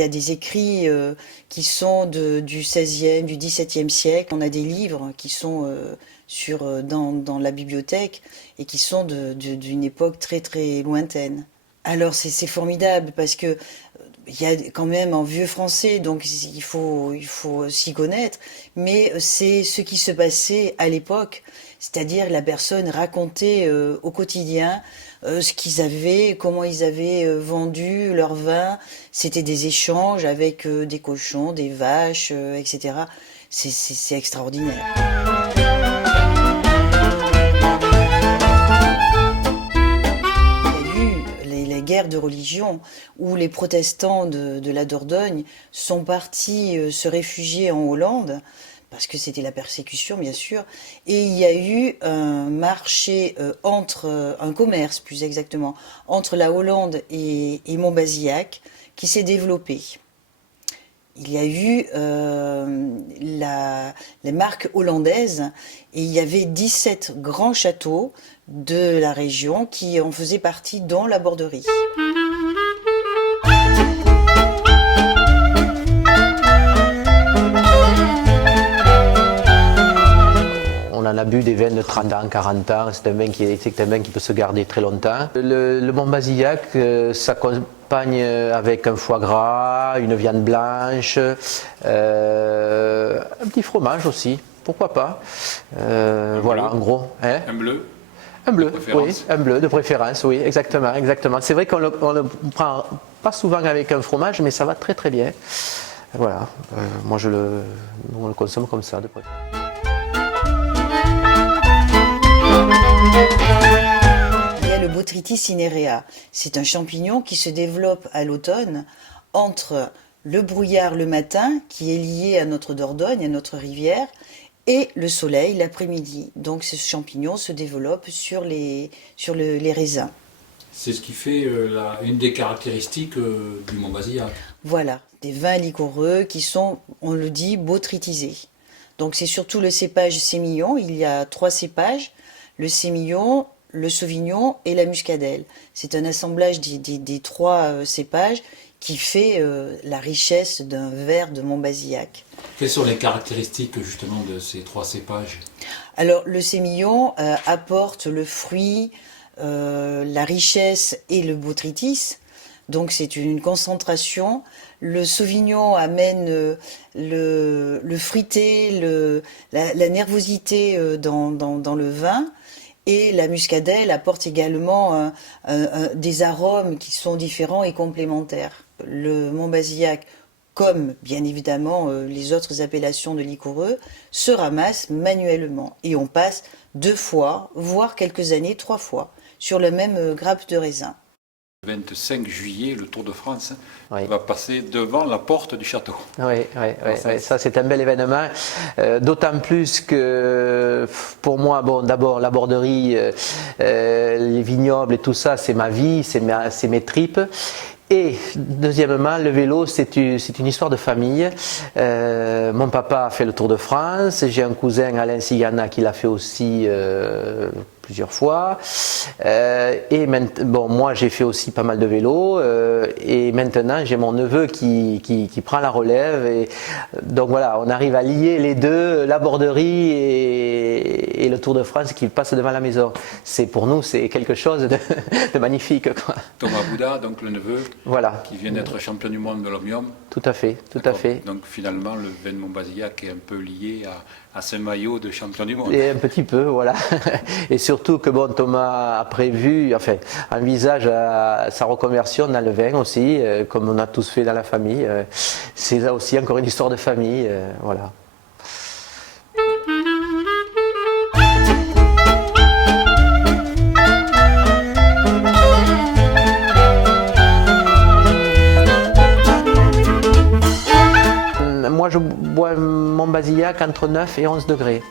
il y a des écrits qui sont du XVIe, du XVIIe siècle. On a des livres qui sont dans la bibliothèque et qui sont d'une époque très très lointaine. Alors c'est formidable parce que il y a quand même un vieux français, donc il faut s'y connaître, mais c'est ce qui se passait à l'époque, c'est-à-dire la personne racontait au quotidien ce qu'ils avaient, comment ils avaient vendu leur vin, c'était des échanges avec des cochons, des vaches, etc. C'est extraordinaire. La guerre de religion où les protestants de la Dordogne sont partis se réfugier en Hollande parce que c'était la persécution bien sûr, et il y a eu un marché un commerce plus exactement, entre la Hollande et Montbazillac qui s'est développé. Il y a eu les marques hollandaises et il y avait 17 grands châteaux de la région qui en faisaient partie dans la Borderie. On en a bu des vins de 30 ans, 40 ans, c'est un vin qui peut se garder très longtemps. Le Montbazillac s'accompagne avec un foie gras, une viande blanche, un petit fromage aussi, pourquoi pas. Voilà, en gros. Hein. Un bleu. Un bleu, oui, un bleu de préférence, oui, exactement, exactement. C'est vrai qu'on le prend pas souvent avec un fromage, mais ça va très très bien. Voilà, moi on le consomme comme ça de préférence. Il y a le Botrytis cinerea. C'est un champignon qui se développe à l'automne entre le brouillard le matin, qui est lié à notre Dordogne, à notre rivière, et le soleil l'après-midi. Donc ce champignon se développe sur les raisins. C'est ce qui fait une des caractéristiques du Montbazillac. Voilà, des vins liquoreux qui sont, on le dit, botrytisés. Donc c'est surtout le cépage sémillon, il y a 3 cépages, le sémillon, le sauvignon et la muscadelle. C'est un assemblage des 3 cépages qui fait la richesse d'un verre de Montbazillac. Quelles sont les caractéristiques justement de ces 3 cépages? Alors le sémillon apporte le fruit, la richesse et le botrytis, donc c'est une concentration. Le sauvignon amène le fruité, la nervosité dans le vin. Et la muscadelle apporte également des arômes qui sont différents et complémentaires. Le Montbazillac, comme bien évidemment les autres appellations de liquoreux, se ramasse manuellement. Et on passe 2 fois, voire quelques années 3 fois, sur la même grappe de raisin. Le 25 juillet, le Tour de France oui. va passer devant la porte du château. Oui, ça c'est un bel événement, d'autant plus que pour moi, bon, d'abord la Borderie, les vignobles et tout ça, c'est ma vie, c'est mes tripes. Et deuxièmement, le vélo, c'est une histoire de famille. Mon papa a fait le Tour de France, j'ai un cousin Alain Sigana qui l'a fait aussi plusieurs fois. Bon, moi j'ai fait aussi pas mal de vélo et maintenant j'ai mon neveu qui prend la relève. Et, donc voilà, on arrive à lier les deux, la Borderie et le Tour de France qui passe devant la maison. Pour nous, c'est quelque chose de magnifique, quoi. Thomas Bouda, donc le neveu, voilà, qui vient d'être champion du monde de l'Omnium. Tout à fait, tout à fait. Donc finalement, le vin de Montbazillac est un peu lié à ce maillot de champion du monde. Et un petit peu, voilà. Et surtout que bon, Thomas a prévu, enfin, envisage sa reconversion dans le vin aussi, comme on a tous fait dans la famille. C'est là aussi encore une histoire de famille, voilà. Moi, je bois Montbazillac entre 9 et 11 degrés.